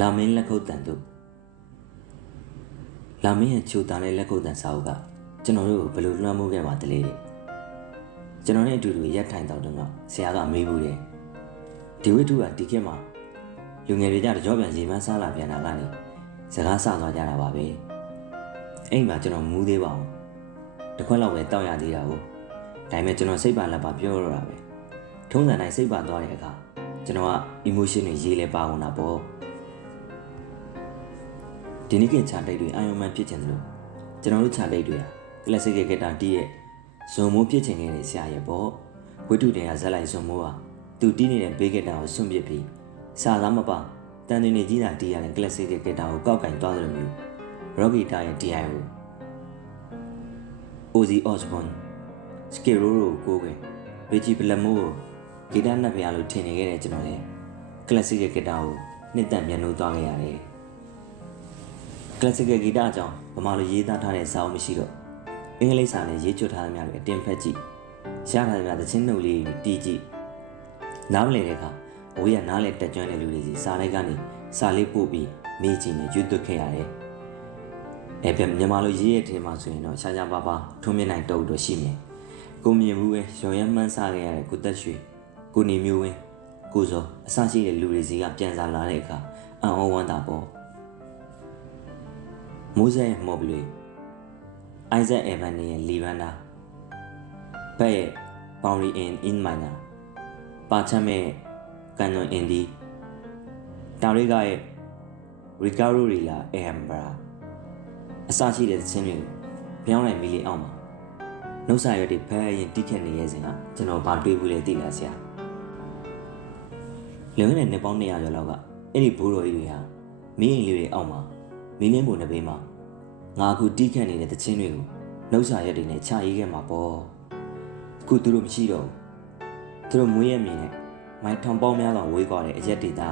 လာမင်းလက်ခုပ်တန်တို့လာမင်းရဲ့ချိုတာတဲ့လက်ခုပ်တန်စာအုပ်ကကျွန်တော်တို့ကိုဘယ်လိုလွှမ်းမိုးခဲ့ပါတလဲတဲ့ကျွန်တော်နဲ့အတူတူရက်ထိုင်တော့တုန်းကဆရာကမေးဘူးတယ်ဒီဝိတုကဒီခေတ်မှာလူငယ်တွေကြတော့ကြောပြန်ရေမန်းစားလာပြန်တာကနေစကားဆသွားကြတာပါပဲအဲ့မှာကျွန်တော်မူးသေးပါဘူးတစ်ခွက်လောက်ပဲတောက်ရသေးတာကိုဒါပေမဲ့ကျွန်တော်စိတ်ပါလက်ပါပြောရတာပဲထုံးစံတိုင်းစိတ်ပါသွားတဲ့အခါကျွန်တော်က emotion တွေရေးလဲပါဝင်တာပေါ့ ဒီနေ့ကချာတိတ်တွေအာယုံမှန်ဖြစ်ချင်တယ်လို့ကျွန်တော်တို့ချာတိတ်တွေဟာကလပ်စစ်ကကတာတီးရဲ့ဇွန်မိုးဖြစ်ချင်ခဲ့တဲ့ဆရာရဲ့ပေါ့ဝိတုတင်ကဇက်လိုက်ဇွန်မိုးဟာသူတီးနေတဲ့ဘေးကတာကိုစွန့်ပစ်ပြီးစာသားမပတန်တင်နေကြီးတာတီးရတဲ့ကလပ်စစ်ကကတာကိုကောက်ကင်သွားသလိုမျိုးရော့ဂီတာရဲ့ DI ကို Ozzy Osbourne Skiro ကိုကိုယ်ပဲ Reggie Blamo ကိုဂီတနတ်ဖျားလို့ထင်နေခဲ့တဲ့ကျွန်တော်လေကလပ်စစ်ကကတာကိုနှစ်သက်မျက်နှာသွားခဲ့ရတယ် ကလပ်စကယ်ဂီတအကြောင်းဗမာလိုရေးသားထားတဲ့စာအုပ်မရှိတော့အင်္ဂလိပ်စာနဲ့ရေးချွတ်ထားသမျှတွေအတင်ဖက်ကြည့်ရထားသမျှသချင်းနှုတ်လေးတွေတီးကြည့်နားမလည်တဲ့အခါအဝေးကနားလဲတက်ကြွတဲ့လူတွေစီစာလိုက်ကနေစာလေးပို့ပြီးမေးကြည့်နေရွတ်သွတ်ခဲ့ရတယ်အဲပြမြန်မာလိုရေးရတဲ့ထဲမှာဆိုရင်တော့ရှားရှားပါးပါးထုံးမြင့်နိုင်တုတ်တော့ရှိနေကိုမြင်မှုပဲရော်ရမ်းမှန်းစားခဲ့ရတဲ့ကိုတက်ရွှေကိုနေမျိုးဝင်းကိုစောအစရှိတဲ့လူတွေစီကပြန်စားလာတဲ့အခါအံ့ဩဝမ်းသာပေါ့ မိုးဆက်ရဲ့မော်ဘလီအိုင်ဇက်အဗန်နီရဲ့လီဗန်ဒါဘက်ရဲ့ဘောင်ရီအင်အင်မိုင်နာပါချမ်ရဲ့ကန်နွန်အင်ဒီတာရိကရဲ့ရီကာရိုရီလာအမ်ဘရာအစရှိတဲ့သချင်းတွေကိုပြောင်းလိုက်မီလီအောင်ပါနှုတ်ဆက်ရတဲ့ဖဲရင်တိခက်နေရဲ့စဉ်ကကျွန်တော်ဗာတွေးဘူးလေသိလားဆရာလွန်ခဲ့တဲ့နှစ်ပေါင်း200ကျော်လောက်ကအဲ့ဒီဘိုးတော်ကြီးတွေဟာမင်းအိမ်လေးတွေအောက်မှာ မင်းလင်းပုံတစ်ပေးမှာငါအခုတီးခတ်နေတဲ့တခြင်းတွေကိုနှုတ်စာရက်တွေနဲ့ခြာရေးခဲ့မှာပေါ့အခုသူတို့မရှိတော့ဘူးသူတို့မွေးရမြင်နဲ့မိုင်ထောင်ပေါင်းများစွာဝေးကွာတဲ့အရက်ဒေတာ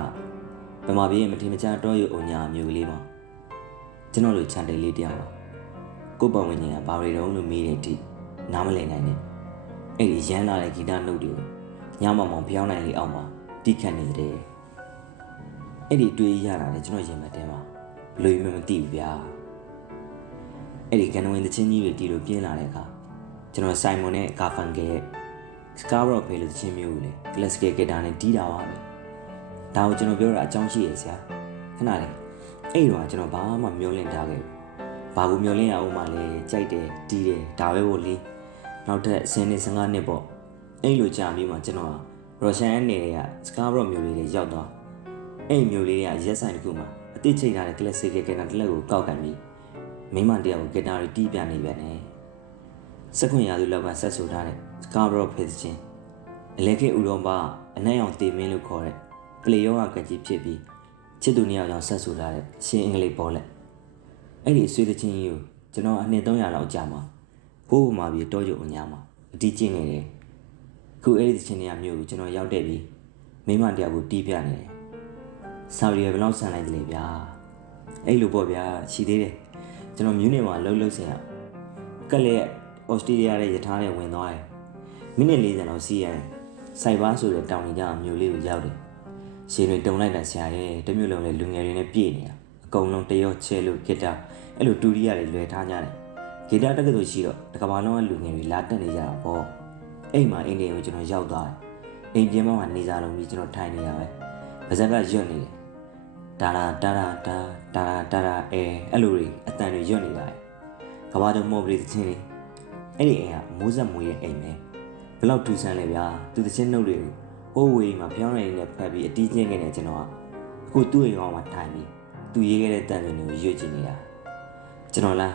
ဗမာပြည်ရဲ့မထင်မရှားတောရုပ်အုံညာမျိုးကလေးမှာကျွန်တော်တို့ခြံတိတ်လေးတယောက်ပါကိုယ့်ပတ်ဝန်းကျင်ကဘာတွေတုံးလို့မေးတဲ့အထိနားမလည်နိုင်နဲ့အဲ့ဒီရမ်းလာတဲ့ဂီတနှုတ်တွေကိုညမမောင်ဖျောင်းနိုင်လေးအောင်မှာတီးခတ်နေတယ်အဲ့ဒီတွေးရတာလေကျွန်တော်ရင်မတဲပါ လူမမသိဘူးဗျာအဲ့ဒီကန်ဝင်သချင်းကြီးတွေတီလို့ပြင်းလာတဲ့အခါကျွန်တော်ဆိုင်မွန်နဲ့ကာဖန်ကယ်ရဲ့ Scarborough ဖေးလို့သချင်းမျိုးကိုလေ classical guitar နဲ့တီးတာပါပဲဒါကိုကျွန်တော်ပြောတာအကြောင်းရှိရဆရာခဏလေးအဲ့တော့ကျွန်တော်ဘာမှမျောလင့်ထားခဲ့ဘူးဘာကိုမျောလင့်ရအောင်မှလဲကြိုက်တယ်တီးတယ်ဒါပဲပေါ့လေနောက်ထပ်အစင်းနေ15နှစ်ပေါ့အဲ့လိုကြာပြီးမှကျွန်တော်ရုရှားအနေနဲ့က Scarborough မျိုးလေးတွေရောက်သွားအဲ့မျိုးလေးတွေကရက်ဆိုင်တစ်ခုမှာ အတိတ်ချိန်ထားတဲ့ classic ကဂီတာတစ်လက်ကိုကောက်ကန်ပြီးမိမတယောက်ကိုဂီတာတွေတီးပြနေပြန်တယ်။စက်ခွင့်ရသူလောက်ကဆက်ဆိုထားတဲ့ Scarborough ဖေးချင်းအလဲခေဥရောပအနက်ရောင်တေမင်းလို့ခေါ်တဲ့ပလေယောဂကကြီးဖြစ်ပြီးချစ်သူနှစ်ယောက်ကြောင့်ဆက်ဆိုထားတဲ့ရှင်းအင်္ဂလိပ်ပေါ်လက်အဲ့ဒီအဆွေးသချင်းကြီးကိုကျွန်တော်အနှစ်300လောက်ကြာမှာဘိုးဘမာပြီးတောကျုံအညာမှာအတီးကျင်းနေတယ်။ခုအဲ့ဒီသချင်းတွေကမျိုးကိုကျွန်တော်ရောက်တဲ့ပြီးမိမတယောက်ကိုတီးပြနေတယ်။ ဆော်ဒီကဘယ်လောက်ဆန်လိုက်တယ်လေဗျာအဲ့လိုပေါ့ဗျာရှိသေးတယ်ကျွန်တော်မြူးနေမှာလှုပ်လှုပ်စင်ရကက်လက်ဩစတြေးလျရဲ့ယထာနဲ့ဝင်သွားတယ်မိနစ်40လောက်စီးရတယ်စိုက်ပါဆိုတဲ့တောင်ကြီးကမြို့လေးကိုရောက်တယ်ရှင်တွေတုံလိုက်တာဆရာရဲ့တမျိုးလုံးလေလူငယ်တွေနဲ့ပြည့်နေတာအကုန်လုံးတရော့ချဲလို့ဂီတာအဲ့လိုတူရီရတယ်လွယ်ထားကြတယ်ဂီတာတက္ကသိုလ်ရှိတော့တကဘာလုံးကလူငယ်တွေလာတက်နေကြတာပေါ့အဲ့မှာအင်းတွေကိုကျွန်တော်ရောက်သွားတယ်အိမ်ပြင်မှာနေစားလုံးပြီးကျွန်တော်ထိုင်နေရပဲပါဇက်ကရွတ်နေတယ် ဒါရာဒါရာဒါဒါရာဒါရာအဲအဲ့လိုတွေအတန်တွေရွတ်နေတာလေကဘာတော့မော်ဘလီသချင်းလေးအဲ့ဒီအိမ်ကမိုးဆက်မွေးရဲ့အိမ်ပဲဘယ်လောက်ထူဆန်းလဲဗျာသူသချင်းနှုတ်တွေကိုအိုးဝေးမှာပြောင်းနေနေဖက်ပြီးအတီးကျင်းခဲ့တဲ့ကျွန်တော်ကအခုသူ့အိမ်ကောင်မှာထိုင်ပြီးသူရေးခဲ့တဲ့တန်တွေကိုရွတ်ကြည့်နေတာကျွန်တော်လား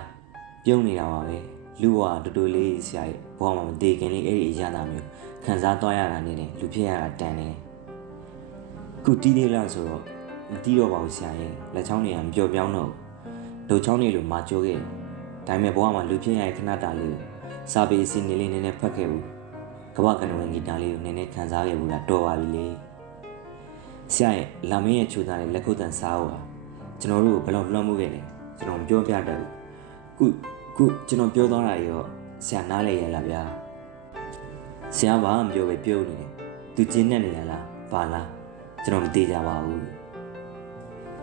ပြုံးနေတာပါပဲလူကတူတူလေးဆရာရဲ့ဘဝမှာမတည်ခင်လေးအဲ့ဒီအရာသားမျိုးခံစားသွားရတာနေတယ်လူဖြစ်ရတာတန်တယ်ခုတီးသေးလားဆိုတော့ မတီးတော့ပါဘူးဆရာရဲ့လက်ချောင်းတွေကမပျော်ပြောင်းတော့ဘူးဒုတ်ချောင်းတွေလိုမာကျိုးခဲ့ဒါပေမဲ့ဘဝမှာလူဖြစ်ရတဲ့ခဏတာလေးကိုစာပေစီနေလေးနည်းနည်းဖတ်ခဲ့ဘူးကမ္ဘာကန်ဝင်ဂီတာလေးကိုနည်းနည်းခံစားခဲ့ဘူးလားတော်ပါပြီလေဆရာရဲ့လာမင်းရဲ့ချိုးသားတဲ့လက်ခုပ်တန်စားဟုတ်ဟာကျွန်တော်တို့ကိုဘယ်လောက်လွှမ်းမိုးခဲ့လဲကျွန်တော်မပြောပြတတ်ဘူးခုခုကျွန်တော်ပြောသွားတာရောဆရာနားလဲရလားဗျာဆရာဘာမှမပြောပဲပြုံးနေတယ်သူကျင်းနေနေရလားဘာလားကျွန်တော်မသိကြပါဘူး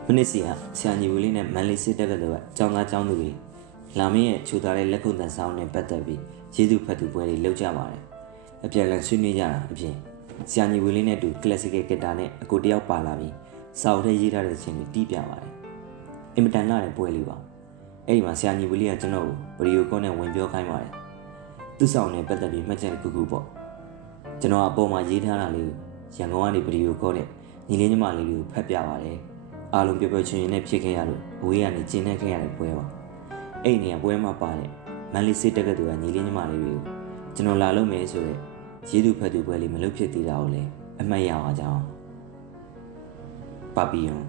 မနစ်စီကဆရာညီဝလေးနဲ့မန်လေးစစ်တက်ကတူကကျောင်းသားကျောင်းသူတွေလာမင်းရဲ့ခြူသားတဲ့လက်ခုပ်တန်ဆောင်နဲ့ပတ်သက်ပြီးကျေးဇူးဖတ်သူပွဲတွေလုပ်ကြပါတယ်အပြန်အလှန်ဆွေးနွေးကြတာအပြင်ဆရာညီဝလေးနဲ့တူကလပ်စကယ်ဂီတာနဲ့အကိုတယောက်ပါလာပြီးစာအုပ်ထဲရေးထားတဲ့ချင်းတွေတီးပြပါတယ်အင်မတန်လာတဲ့ပွဲလေးပါအဲ့ဒီမှာဆရာညီဝလေးကကျွန်တော်ကိုဗီဒီယိုကောနဲ့ဝင်ပြောခိုင်းပါတယ်သူ့ဆောင်နဲ့ပတ်သက်ပြီးမှတ်ချက်တစ်ခုခုပေါ့ကျွန်တော်အပေါ်မှာရေးထားတာလေးကိုရန်ကုန်ကနေဗီဒီယိုကောနဲ့ညီလေးညီမလေးတွေကိုဖတ်ပြပါတယ် အားလုံးပျော်ပျော်ရွှင်ရွှင်နဲ့ဖြစ်ခဲ့ရလို့အဝေးကနေကျင်းနေခဲ့ရတဲ့ပွဲပါအဲ့ဒီနေရာပွဲမှာပါတဲ့မန်လေးစစ်တက်ကတူကညီလေးညီမလေးတွေကိုကျွန်တော်လာလို့မယ်ဆိုတော့ရေးသူဖတ်သူပွဲလေးမလုပ်ဖြစ်သေးတာကိုလည်းအမှတ်ရအောင်အကြောင်းပါပီယွန်